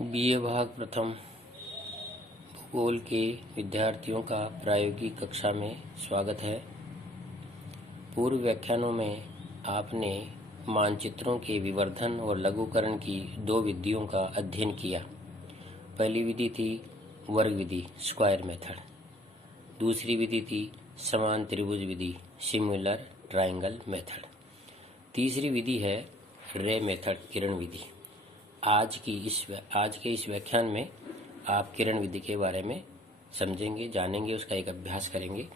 BA भाग प्रथम भूगोल के विद्यार्थियों का प्रायोगिक कक्षा में स्वागत है। पूर्व व्याख्यानों में आपने मानचित्रों के विवर्धन और लघुकरण की दो विधियों का अध्ययन किया। पहली विधि थी वर्ग विधि, स्क्वायर मेथड। दूसरी विधि थी समान त्रिभुज विधि, सिमिलर ट्रायंगल मेथड। तीसरी विधि है रे मेथड, किरण विधि। आज के इस व्याख्यान में आप किरण विधि के बारे में समझेंगे, जानेंगे, उसका एक अभ्यास करेंगे।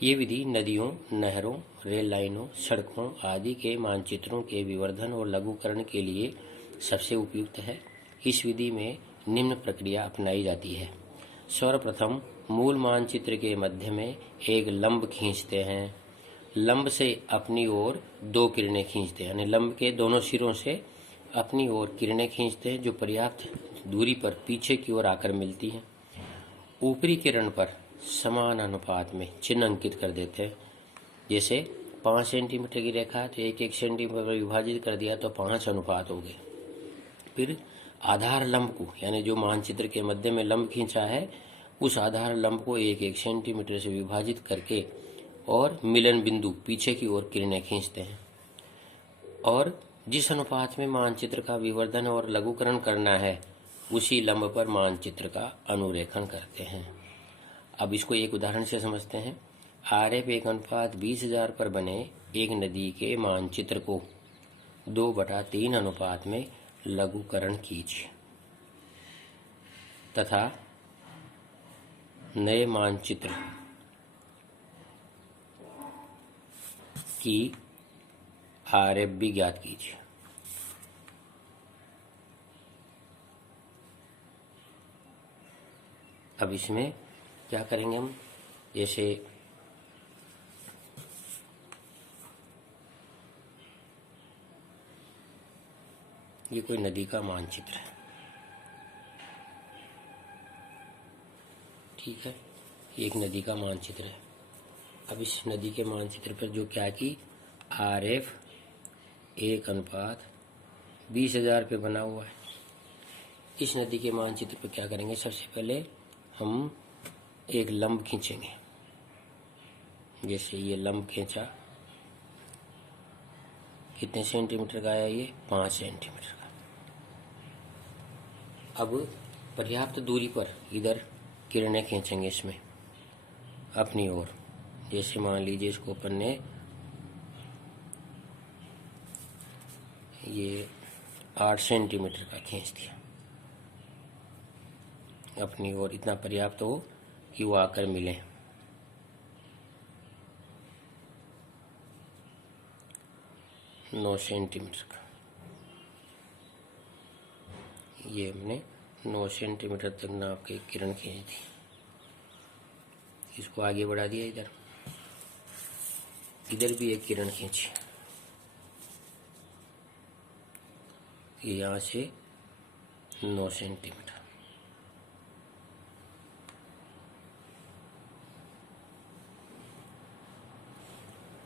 ये विधि नदियों, नहरों, रेल लाइनों, सड़कों आदि के मानचित्रों के विवर्धन और लघुकरण के लिए सबसे उपयुक्त है। इस विधि में निम्न प्रक्रिया अपनाई जाती है। सर्वप्रथम मूल मानचित्र के मध्य में एक लंब खींचते हैं। लंब से अपनी ओर दो किरणें खींचते हैं, यानी लंब के दोनों सिरों से अपनी ओर किरणें खींचते हैं जो पर्याप्त दूरी पर पीछे की ओर आकर मिलती हैं। ऊपरी किरण पर समान अनुपात में चिन्ह अंकित कर देते हैं। जैसे 5 सेंटीमीटर की रेखा तो 1 सेंटीमीटर विभाजित कर दिया तो 5 अनुपात हो गए। फिर आधार लंब को, यानी जो मानचित्र के मध्य में लंब खींचा है, उस आधार लंब को 1 सेंटीमीटर से विभाजित करके और मिलन बिंदु पीछे की ओर किरणें खींचते हैं। और जिस अनुपात में मानचित्र का विवर्धन और लघुकरण करना है, उसी लंब पर मानचित्र का अनुरेखण करते हैं। अब इसको एक उदाहरण से समझते हैं। आरएफ 1:20,000 पर बने एक नदी के मानचित्र को 2/3 अनुपात में लघुकरण कीजिए तथा नए मानचित्र की आरएफ भी ज्ञात कीजिए। अब इसमें क्या करेंगे हम, जैसे ये कोई नदी का मानचित्र है, ठीक है, एक नदी का मानचित्र है। अब इस नदी के मानचित्र पर जो क्या की आरएफ 1:20,000 पे बना हुआ है। इस नदी के मानचित्र पर क्या करेंगे, सबसे पहले हम एक लंब खींचेंगे। जैसे ये लंब खींचा, कितने सेंटीमीटर का आया, ये 5 सेंटीमीटर का। अब पर्याप्त दूरी पर इधर किरणें खींचेंगे इसमें अपनी ओर। जैसे मान लीजिए इसको अपन ने ये 8 सेंटीमीटर का खींच दिया अपनी ओर, इतना पर्याप्त हो कि वो आकर मिले। नौ सेंटीमीटर का ये हमने 9 सेंटीमीटर तक नाप के किरण खींच दी। इसको आगे बढ़ा दिया, इधर भी एक किरण खींची, यहाँ से 9 सेंटीमीटर।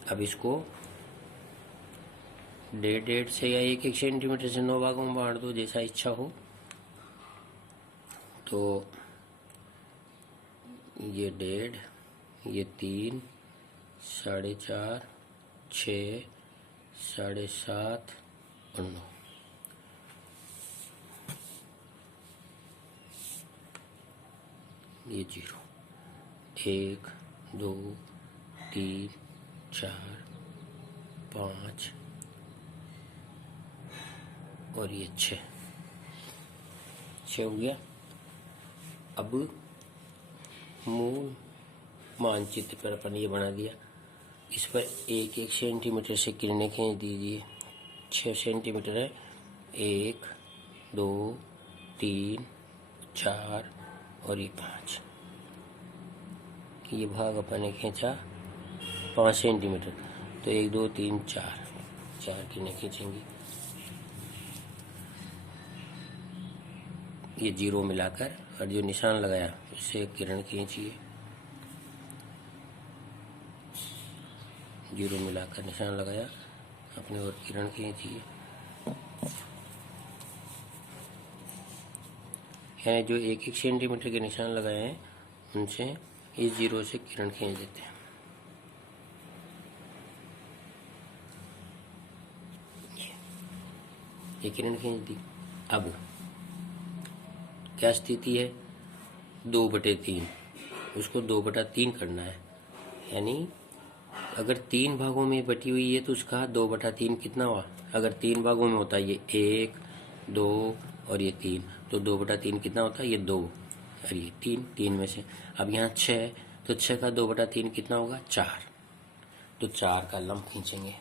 अब इसको 1.5 से या 1 सेंटीमीटर से 9 भागों में बांट दो, जैसा इच्छा हो। तो ये 1.5, ये 3, 4.5, 6, 7.5 और 9। ये 0, 1, 2, 3, 4, 5 और ये 6 हो गया। अब मूल मानचित्र पर अपन ये बना दिया। इस पर 1 सेंटीमीटर से किरणें खींच दीजिए। 6 सेंटीमीटर है, 1, 2, 3, 4 और ये 5। ये भाग अपन ने खींचा 5 सेंटीमीटर, तो 1, 2, 3, 4 किरणें खींचेंगी। ये 0 मिलाकर और जो निशान लगाया उससे किरण खींचिए। 0 मिलाकर निशान लगाया, अपने ओर किरण खींचिए। यानी जो 1-1 सेंटीमीटर के निशान लगाए हैं उनसे इस जीरो से किरण खींच देते हैं। ये किरण खींच दी। अब क्या स्थिति है, 2/3, उसको 2/3 करना है। यानी अगर 3 भागों में बटी हुई है तो उसका 2/3 कितना हुआ। अगर 3 भागों में होता है ये 1, 2 और ये 3, तो 2/3 कितना होता है, ये 2 और ये 3 में से। अब यहाँ 6, तो 6 का 2/3 कितना होगा, 4। तो 4 का लंब खींचेंगे।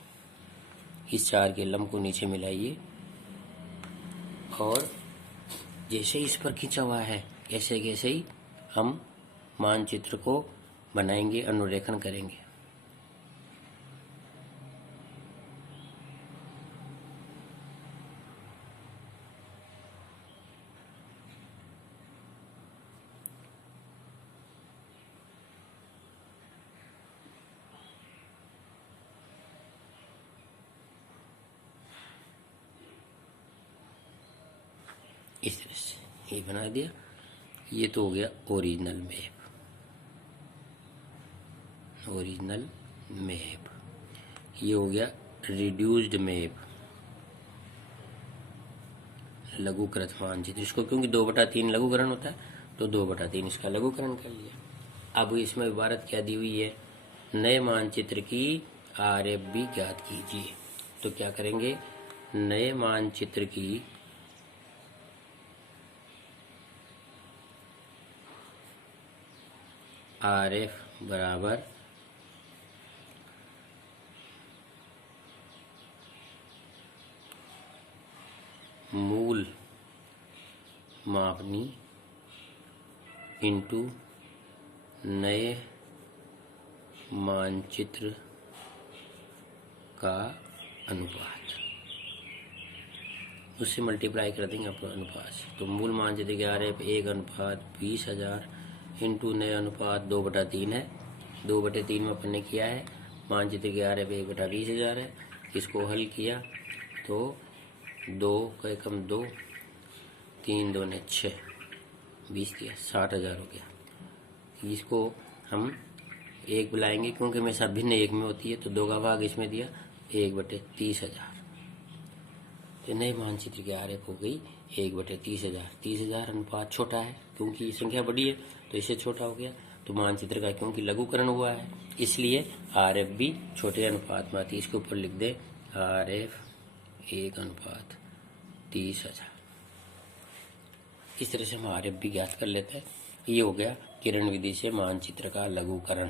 इस 4 के लंब को नीचे मिलाइए और जैसे इस पर खींचा हुआ है ऐसे कैसे ही हम मानचित्र को बनाएंगे, अनुरेखण करेंगे। इस तरह से ये बना दिया। ये तो हो गया ओरिजिनल मैप। Original map. ये हो गया रिड्यूस्ड मैप, लघुकृत मानचित्र। इसको क्योंकि 2/3 लघुकरण होता है तो 2/3 इसका लघुकरण कर लिया। अब इसमें इबारत क्या दी हुई है, नए मानचित्र की RFB ज्ञात कीजिए। तो क्या करेंगे, नए मानचित्र की RF बराबर मूल मापनी इंटू नए मानचित्र का अनुपात, उससे मल्टीप्लाई कर देंगे अपने अनुपात से। तो मूल मानचित्र के RF 1:20,000 इंटू नए अनुपात 2/3 है। 2/3 में अपन ने किया है। मानचित्र के RF 1/20,000 है। इसको हल किया तो 2 का एकम 2, 3 दूने 6, 20 दिया, 60,000 हो गया। इसको हम 1 बुलाएंगे क्योंकि हमेशा भिन्न 1 में होती है, तो 2 का भाग इसमें दिया, 1/30,000। तो नए मानचित्र की RF हो गई 1/30,000। 30,000 अनुपात छोटा है क्योंकि संख्या बड़ी है तो इससे छोटा हो गया। तो मानचित्र का क्योंकि लघुकरण हुआ है इसलिए RF भी छोटे अनुपात में आती है। इसके ऊपर लिख दे RF 1:30,000। इस तरह से हम RF भी ज्ञात कर लेते हैं। ये हो गया किरण विधि से मानचित्र का लघुकरण।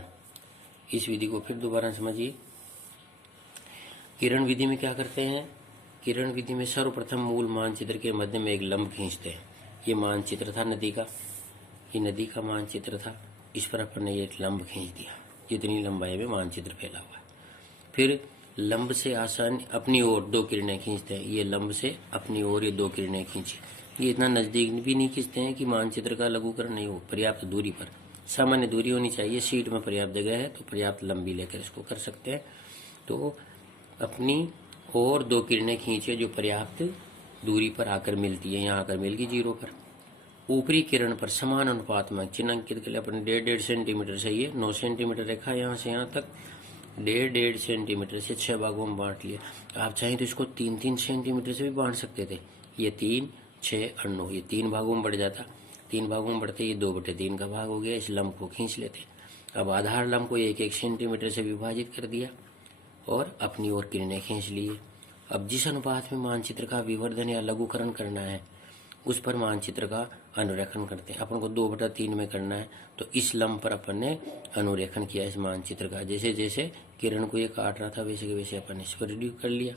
इस विधि को फिर दोबारा समझिए। किरण विधि में क्या करते हैं, किरण विधि में सर्वप्रथम मूल मानचित्र के मध्य में एक लंब खींचते हैं। ये मानचित्र था नदी का, ये नदी का मानचित्र था। इस पर अपन ने एक लंब खींच दिया, जितनी लंबाई में मानचित्र फैला हुआ है। फिर लंब से आसान अपनी ओर 2 किरणें खींचते हैं। ये लंब से अपनी ओर ये 2 किरणें खींची। ये इतना नजदीक भी नहीं खींचते हैं कि मानचित्र का लघुकरण नहीं हो। पर्याप्त दूरी पर, सामान्य दूरी होनी चाहिए। सीट में पर्याप्त जगह है तो पर्याप्त लंबी लेकर इसको कर सकते हैं। तो अपनी और 2 किरणें खींचे जो पर्याप्त दूरी पर आकर मिलती है। यहाँ आकर मिल गई 0 पर। ऊपरी किरण पर समान अनुपात में चिन्हांकित के लिए अपने 1.5 सेंटीमीटर से ये 9 सेंटीमीटर रेखा यहाँ से यहाँ तक 1.5 सेंटीमीटर से 6 भागों में बांट लिया। आप चाहें तो इसको 3-3 सेंटीमीटर से भी बांट सकते थे। ये 3, 6 और 9, ये 3 भागों में बढ़ जाता। 3 भागों में बढ़ते ये 2/3 का भाग हो गया। इस लंब को खींच लेते। अब आधार लंब को 1-1 सेंटीमीटर से विभाजित कर दिया और अपनी ओर किरणें खींच लिए। अब जिस अनुपात में मानचित्र का विवर्धन या लघुकरण करना है उस पर मानचित्र का अनुरेखण करते हैं। अपन को 2/3 में करना है तो इस लंब पर अपन ने अनुरेखण किया इस मानचित्र का। जैसे जैसे किरण को ये काट रहा था वैसे के वैसे अपन इसको रिड्यूस कर लिया।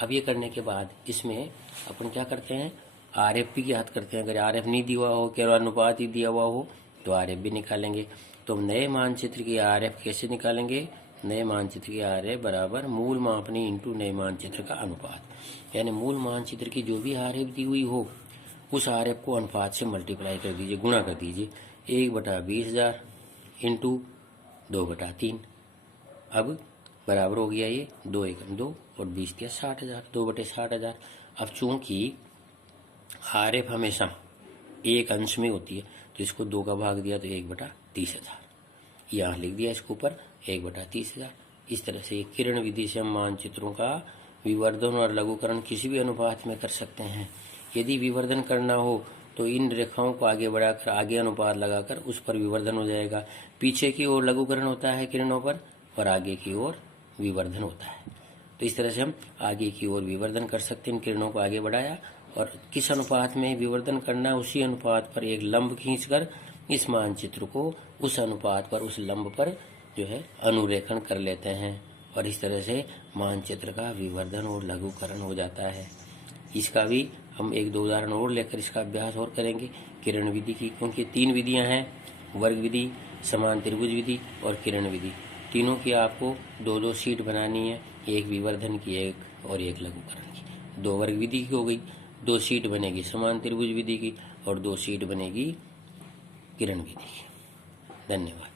अब ये करने के बाद इसमें अपन क्या करते हैं, RF भी ज्ञात करते हैं। अगर RF नहीं दिया हो, केवल अनुपात ही दिया हुआ हो तो RF भी निकालेंगे। तो नए मानचित्र की RF कैसे निकालेंगे, नए मानचित्र की RF बराबर मूल मापनी इंटू नए मानचित्र का अनुपात। यानी मूल मानचित्र की जो भी RF दी हुई हो उस RF को अनुपात से मल्टीप्लाई कर दीजिए, गुणा कर दीजिए। 1/20,000 इंटू 2/3। अब बराबर हो गया ये 2 एकम 2 और 20 दिया 60,000, 2/60,000। अब चूंकि RF हमेशा एक अंश में होती है, तो इसको 2 का भाग दिया तो 1/30,000, यहाँ लिख दिया इसके ऊपर 1/30,000। इस तरह से किरण विधि से हम मानचित्रों का विवर्धन और लघुकरण किसी भी अनुपात में कर सकते हैं। यदि विवर्धन करना हो तो इन रेखाओं को आगे बढ़ाकर आगे अनुपात लगाकर उस पर विवर्धन हो जाएगा। पीछे की ओर लघुकरण होता है किरणों पर और आगे की ओर विवर्धन होता है। तो इस तरह से हम आगे की ओर विवर्धन कर सकते हैं। इन किरणों को आगे बढ़ाया और किस अनुपात में विवर्धन करना है उसी अनुपात पर एक लंब खींचकर इस मानचित्र को उस अनुपात पर उस लंब पर जो है अनुरेखण कर लेते हैं और इस तरह से मानचित्र का विवर्धन और लघुकरण हो जाता है। इसका भी हम 1-2 उदाहरण और लेकर इसका अभ्यास और करेंगे किरण विधि की, क्योंकि 3 विधियां हैं, वर्ग विधि, समान त्रिभुज विधि और किरण विधि। तीनों की आपको 2-2 शीट बनानी है, एक विवर्धन की एक और एक लघुकरण की। 2 वर्ग विधि की हो गई, 2 शीट बनेगी समान त्रिभुज विधि की और 2 शीट बनेगी किरण विधि की। धन्यवाद।